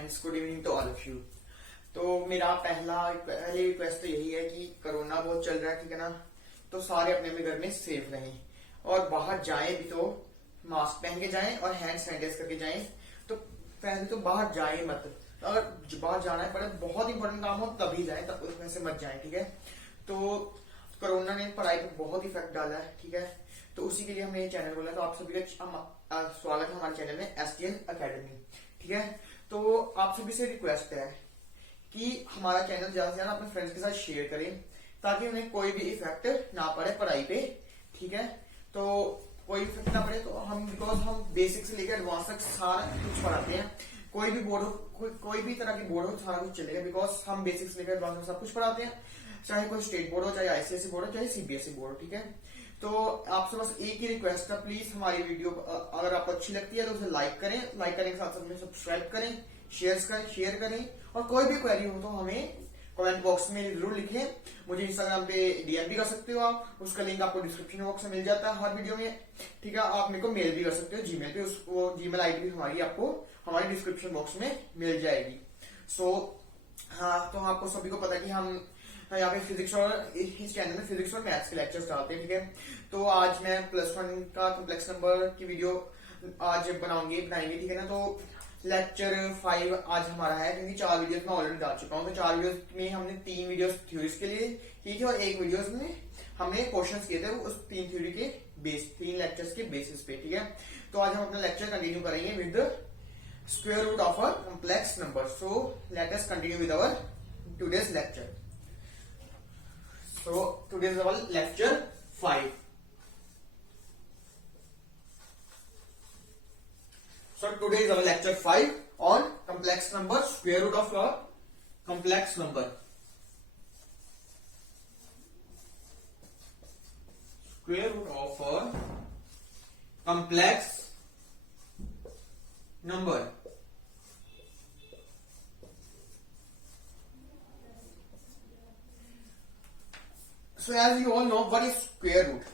Friends, good evening to all of you. तो मेरा पहली रिक्वेस्ट तो यही है कि कोरोना बहुत चल रहा है, ठीक है ना। तो सारे अपने अपने घर में सेफ रहें और बाहर जाएं भी तो मास्क पहन के जाएं और हैंड सैनिटाइज करके जाएं। तो पहले तो बाहर जाएं मत। तो अगर बाहर जाना है, पड़े बहुत इंपॉर्टेंट काम हो तभी जाएं, तब उसमें से मत जाएं, ठीक है। तो कोरोना ने पढ़ाई पर बहुत इफेक्ट डाला है, ठीक है। तो उसी के लिए हमने ये चैनल खोला। तो आप सभी का स्वागत है हमारे चैनल में एसटीएन अकेडमी, ठीक है। तो आप सभी से रिक्वेस्ट है कि हमारा चैनल ज्यादा से ज्यादा अपने फ्रेंड्स के साथ शेयर करें ताकि उन्हें कोई भी इफेक्ट ना पड़े पढ़ाई पे, ठीक है। तो कोई इफेक्ट ना पड़े तो बिकॉज हम बेसिक से लेकर एडवांस तक सारा कुछ पढ़ाते हैं। कोई भी बोर्ड हो, कोई भी तरह की बोर्ड हो, सारा कुछ चलेगा बिकॉज हम बेसिक से लेकर एडवांस तक सब कुछ पढ़ाते हैं। चाहे कोई स्टेट बोर्ड हो, चाहे आईसीएसई बोर्ड हो, चाहे सीबीएसई बोर्ड हो, ठीक है। तो आपसे बस एक ही रिक्वेस्ट है, प्लीज हमारी वीडियो अगर आपको अच्छी लगती है तो उसे लाइक करें, लाइक करने के साथ साथ में सब्सक्राइब करें, शेयर करें और कोई भी क्वेरी हो तो हमें कमेंट बॉक्स में जरूर लिखें। मुझे इंस्टाग्राम पे डीएम भी कर सकते हो आप, उसका लिंक आपको डिस्क्रिप्शन बॉक्स में मिल जाता है हर वीडियो में, ठीक है। आप मेरे को मेल भी कर सकते हो जीमेल पे, उसको जीमेल आईडी भी हमारी आपको हमारे डिस्क्रिप्शन बॉक्स में मिल जाएगी। सो हाँ, तो आपको सभी को पता है कि हम यहाँ पे फिजिक्स और इस चैनल में फिजिक्स और मैथ्स के लेक्चर्स डालते हैं, ठीक है। तो आज मैं +1 का कॉम्प्लेक्स नंबर की वीडियो आज बनाएंगे, ठीक है ना। तो लेक्चर 5 आज हमारा है, क्योंकि 4 वीडियोस मैं ऑलरेडी डाल चुका हूँ। तो 4 वीडियोस में हमने 3 वीडियोस थ्योरीज के लिए की थी और 1 वीडियोस में हमने क्वेश्चंस किए थे उस 3 थ्योरी के बेस, 3 लेक्चर्स के बेसिस पे, ठीक है। तो आज हम अपना लेक्चर कंटिन्यू करेंगे with square root of a complex number. So let us continue with our today's lecture. So today is our lecture 5. So today is our lecture 5 on complex number, square root of a complex number. Square root of a complex number. So as you all know, what is square root?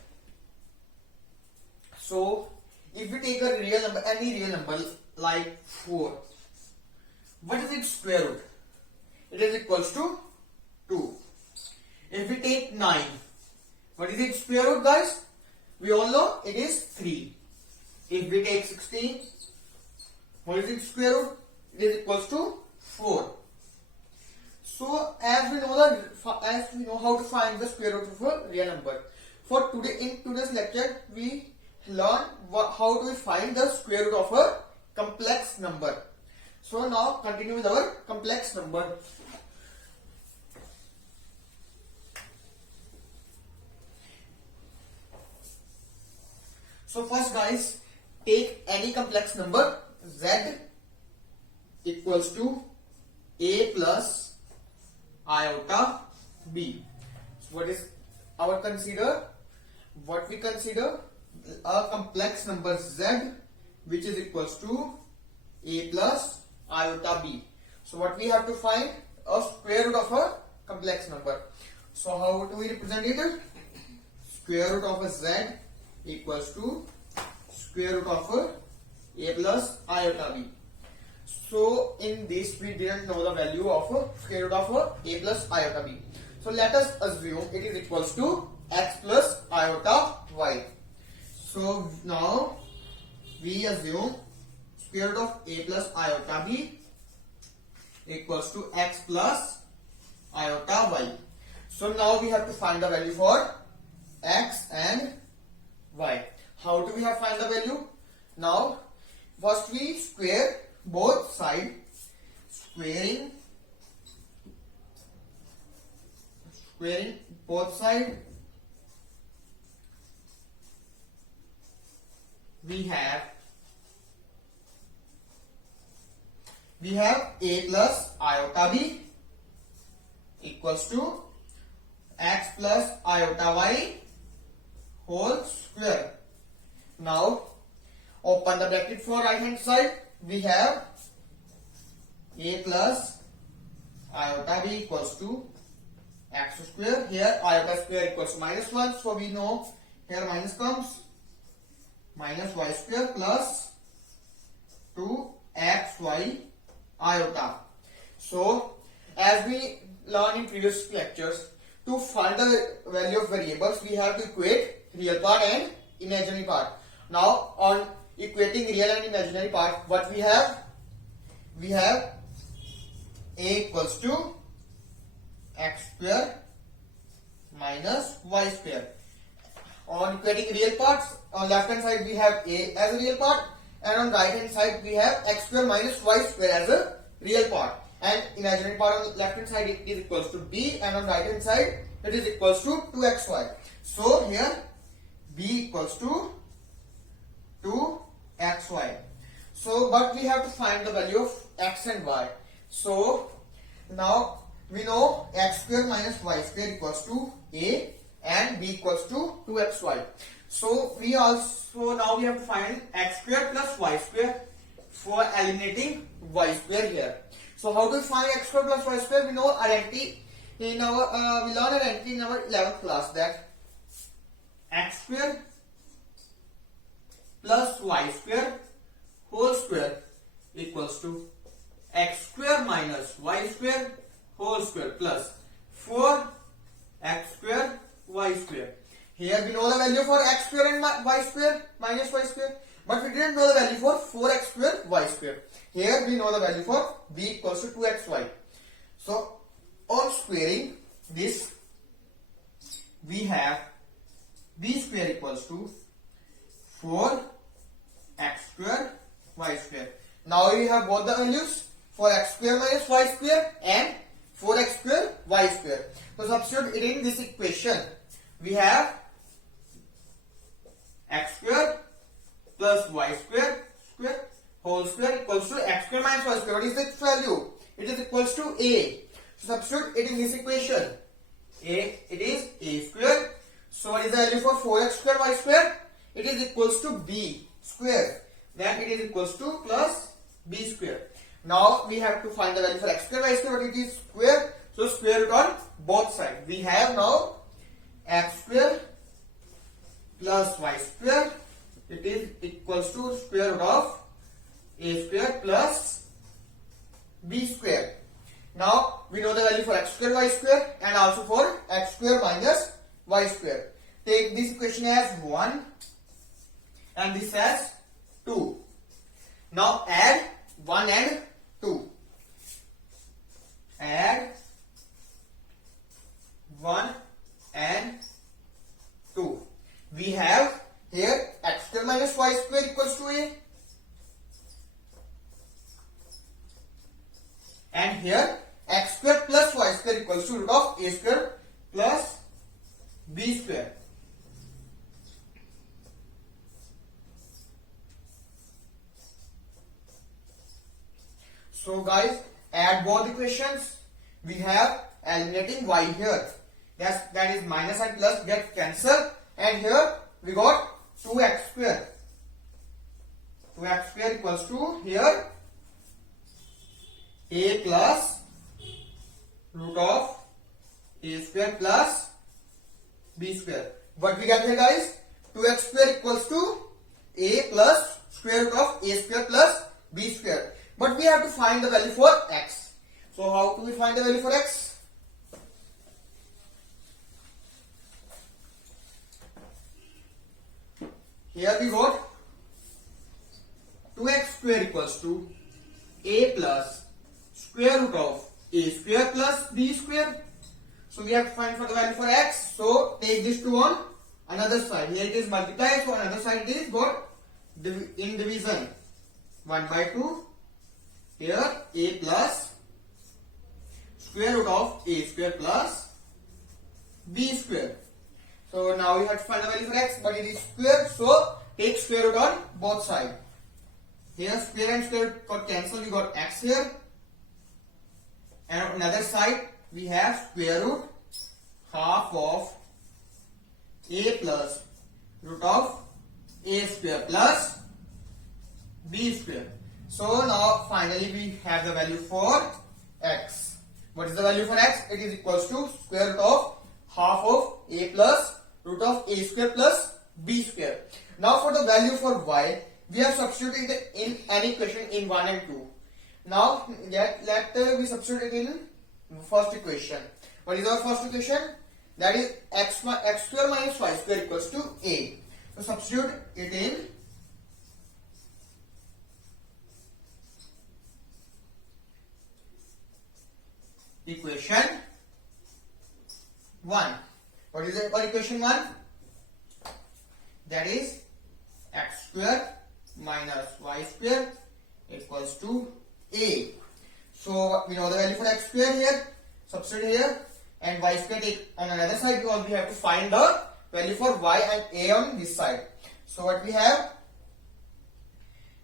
So if we take a real number, any real number like 4, what is its square root? It is equals to 2. If we take 9, what is its square root, guys? We all know it is 3. If we take 16, what is its square root? It is equals to 4. So as we know how to find the square root of a real number. For today, in today's lecture, we learn how do we find the square root of a complex number. So now continue with our complex number. So first, guys, take any complex number z equals to a plus iota b. So what is our what we consider a complex number z which is equals to a plus iota b. So what we have to find a square root of a complex number. So how do we represent it? Square root of a z equals to square root of a plus iota b. So in this we didn't know the value of square root of a plus iota b. So let us assume it is equals to x plus iota y. So now we assume square root of a plus iota b equals to x plus iota y. So now we have to find the value for x and y. How do we have find the value? Now first we square both sides. Squaring both sides, we have a plus iota b equals to x plus iota y whole square. Now open the bracket for right hand side. We have a plus iota b equals to x square. Here iota square equals to -1. So we know here minus comes, minus y square plus 2xy iota. So as we learned in previous lectures, to find the value of variables, we have to equate real part and imaginary part. Now on equating real and imaginary part, what we have? We have a equals to x square minus y square. On equating real parts, on left hand side we have a as a real part, and on right hand side we have x square minus y square as a real part, and imaginary part on left hand side is equals to b, and on right hand side it is equals to 2xy. So here b equals to 2xy. So but we have to find the value of x and y. So now we know x square minus y square equals to a and b equals to 2xy. So we also now we have to find x square plus y square for eliminating y square here. So how to find x square plus y square? We know identity in our we learned identity in our 11th class that x square plus y square whole square equals to x square minus y square whole square plus 4x square y square. Here we know the value for x square and y square minus y square, but we didn't know the value for 4x square y square. Here we know the value for b equals to 2xy. So on squaring this, we have b square equals to 4x square y square. Now we have both the values for x square minus y square and 4x square y square. So substitute it in this equation. We have x square plus y square whole square equals to x square minus y square. What is its value? It is equals to a. So substitute it in this equation. It is a square. So what is the value for 4x square y square? It is equals to b square. Then it is equals to plus b square. Now we have to find the value for x square y square, but it is square. So square root on both sides. We have now x square plus y square. It is equals to square root of a square plus b square. Now we know the value for x square y square and also for x square minus y square. Take this equation as 1 and this as 2. Now add 1 and 2. Add 1 and 2. We have here x square minus y square equals to a, and here x square plus y square equals to root of a square plus b square. So guys, add both equations. We have eliminating y here. Yes, that is minus and plus get cancelled, and here we got 2x square. 2x square equals to here a plus root of a square plus b square. What we get here guys? 2x square equals to a plus square root of a square plus b square. But we have to find the value for x. So how do we find the value for x? Here we got 2x square equals to a plus square root of a square plus b square. So we have to find for the value for x. So take this to on another side. Here it is multiplied, so another side it is got in division. 1 by 2. Here a plus square root of a square plus b square. So now we have to find the value for x, but it is square, so take square root on both sides. Here square and square root got cancelled, we got x here, and on another side we have square root half of a plus root of a square plus b square. So now finally we have the value for x. What is the value for x? It is equals to square root of half of a plus root of a square plus b square. Now for the value for y, we have substituted in any equation in 1 and 2. Now let we substitute it in first equation. What is our first equation? That is x square minus y square equals to a. So substitute it in equation 1. What is it for equation 1? That is x square minus y square equals to a. So we know the value for x square here, substitute here, and y square take on another side because we have to find the value for y and a on this side. So what we have?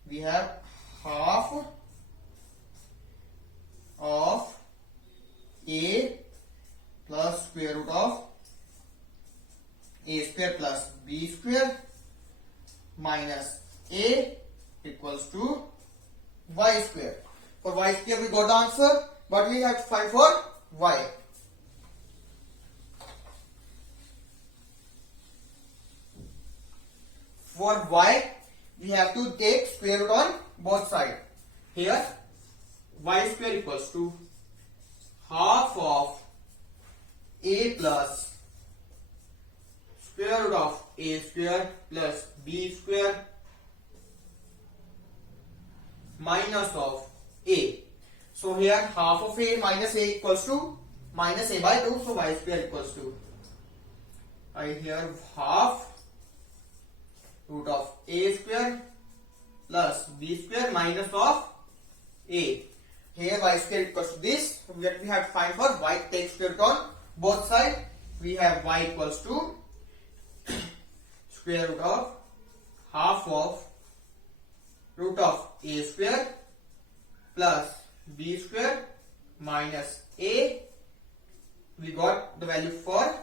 We have half of a plus square root of a square plus b square minus a equals to y square. For y square we got the answer, but we have to find for y. For y, we have to take square root on both sides. Here, y square equals to half of a plus square root of a square plus b square minus of a. So here half of a minus a equals to minus a by 2, so y square equals to, I here half root of a square plus b square minus of a. Here y square equals to this. So we have to find for y, take square root on both sides. We have y equals to square root of half of root of a square plus b square minus a. We got the value for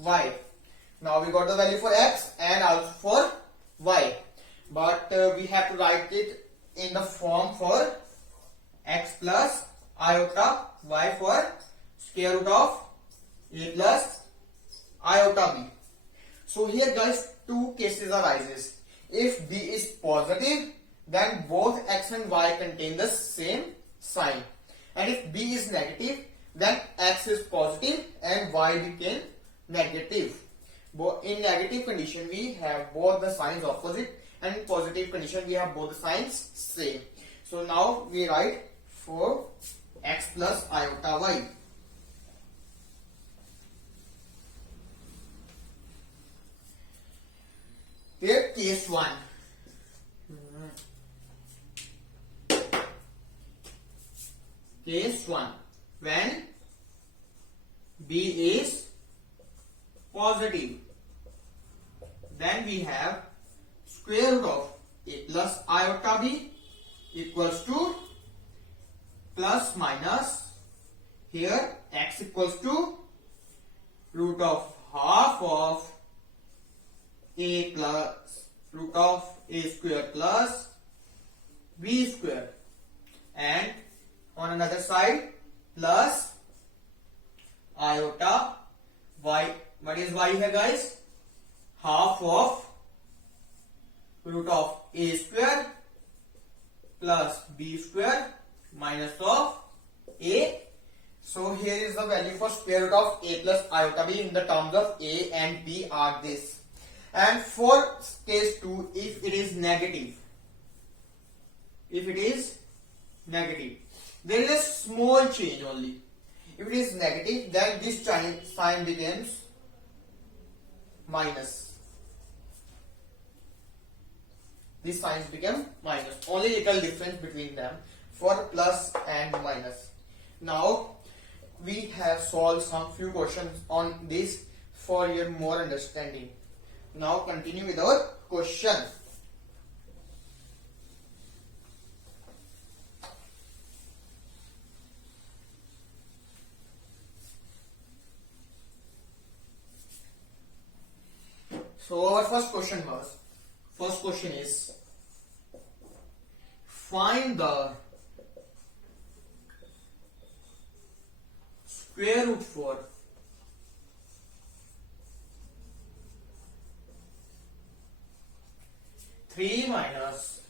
y. Now we got the value for x and also for y. But we have to write it in the form for x plus iota y for square root of a plus iota b. So here guys, two cases arises. If b is positive, then both x and y contain the same sign. And if b is negative, then x is positive and y became negative. In negative condition, we have both the signs opposite, and in positive condition, we have both the signs same. So now we write for x plus iota y. Here case 1. Case 1. When b is positive, then we have square root of a plus iota b equals to plus minus, here x equals to root of half of a plus root of a square plus b square, and on another side plus iota y. What is y here guys? Half of root of a square plus b square minus of a. So here is the value for square root of a plus iota b in the terms of a and b are this. And for case 2, if it is negative, there is a small change only. If it is negative, then this sign becomes minus. These signs become minus. Only little difference between them for plus and minus. Now we have solved some few questions on this for your more understanding. Now continue with our question. So our first question is, find the square root for 3 minus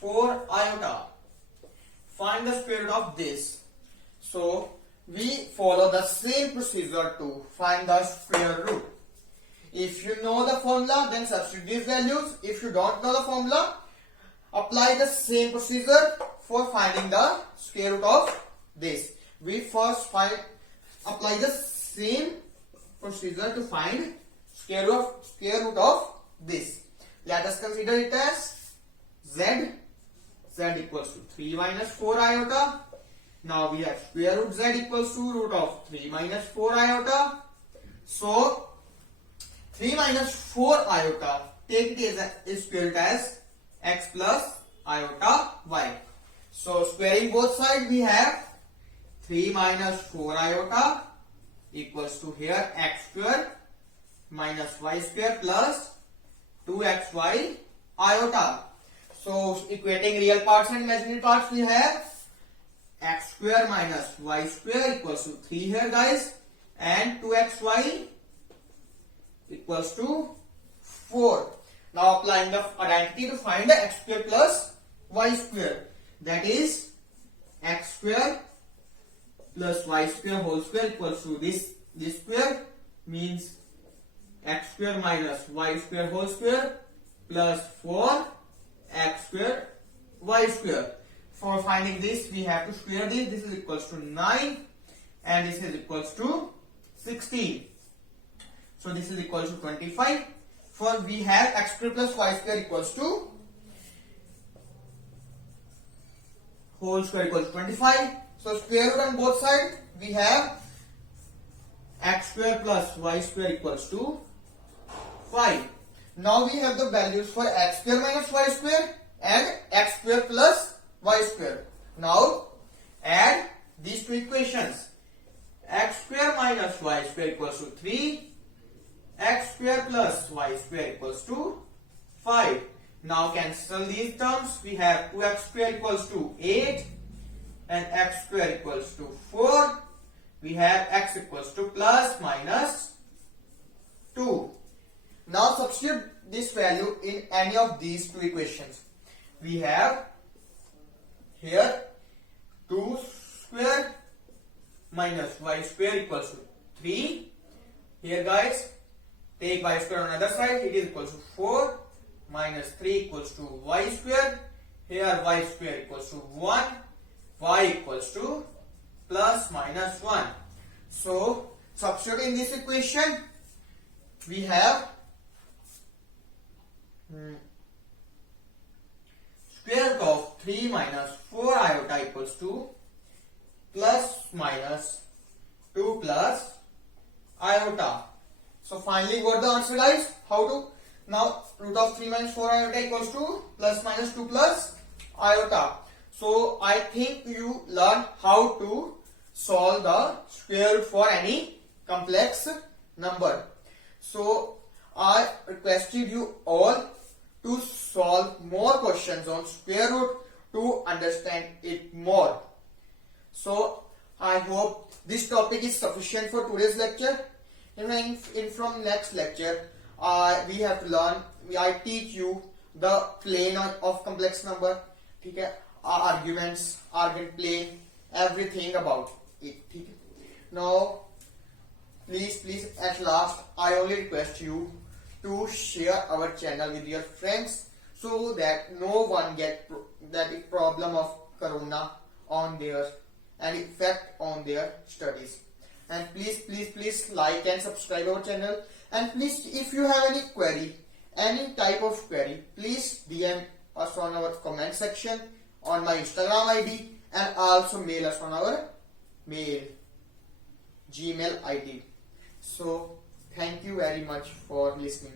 4 iota find the square root of this. So we follow the same procedure to find the square root. If you know the formula, then substitute these values. If you don't know the formula, apply the same procedure for finding the square root of this. We first apply the same procedure to find square root of this. Let us consider it as z. Z equals to 3 minus 4 iota. Now we have square root z equals to root of 3 minus 4 iota. So 3 minus 4 iota, take it as square root as x plus iota y. So squaring both sides, we have 3 minus 4 iota equals to here x square minus y square plus 2xy iota. So equating real parts and imaginary parts, we have x square minus y square equals to 3 here guys, and 2xy equals to 4. Now applying the identity to find the x square plus y square, that is x square plus y square whole square equals to this square, means x square minus y square whole square plus 4 x square y square. For finding this, we have to square this. This is equals to 9 and this is equals to 16. So this is equals to 25. For we have x square plus y square equals to whole square equals to 25. So square root on both sides, we have x square plus y square equals to 5. Now we have the values for x square minus y square and x square plus y square. Now add these two equations. X square minus y square equals to 3. X square plus y square equals to 5. Now cancel these terms. We have 2x square equals to 8 and x square equals to 4. We have x equals to plus minus 2. Now substitute this value in any of these two equations. We have here 2 square minus y square equals to 3. Here guys, take y square on the other side, it is equals to 4 minus 3 equals to y square. Here y square equals to 1, y equals to plus minus 1. So substitute in this equation, we have square root of 3 minus 4 iota equals to plus minus 2 plus iota. So finally got the answer guys. How to? Now root of 3 minus 4 iota equals to plus minus 2 plus iota. So I think you learn how to solve the square root for any complex number. So I requested you all to solve more questions on square root to understand it more. So I hope this topic is sufficient for today's lecture. From next lecture, we have to learn. I teach you the plane of complex number. Okay, arguments, argument plane, everything about it. Okay. Now, please, at last, I only request you to share our channel with your friends so that no one get that problem of corona on their and effect on their studies. And please like and subscribe our channel. And please, if you have any query, any type of query, please DM us on our comment section on my Instagram ID and also mail us on our Gmail ID. So thank you very much for listening.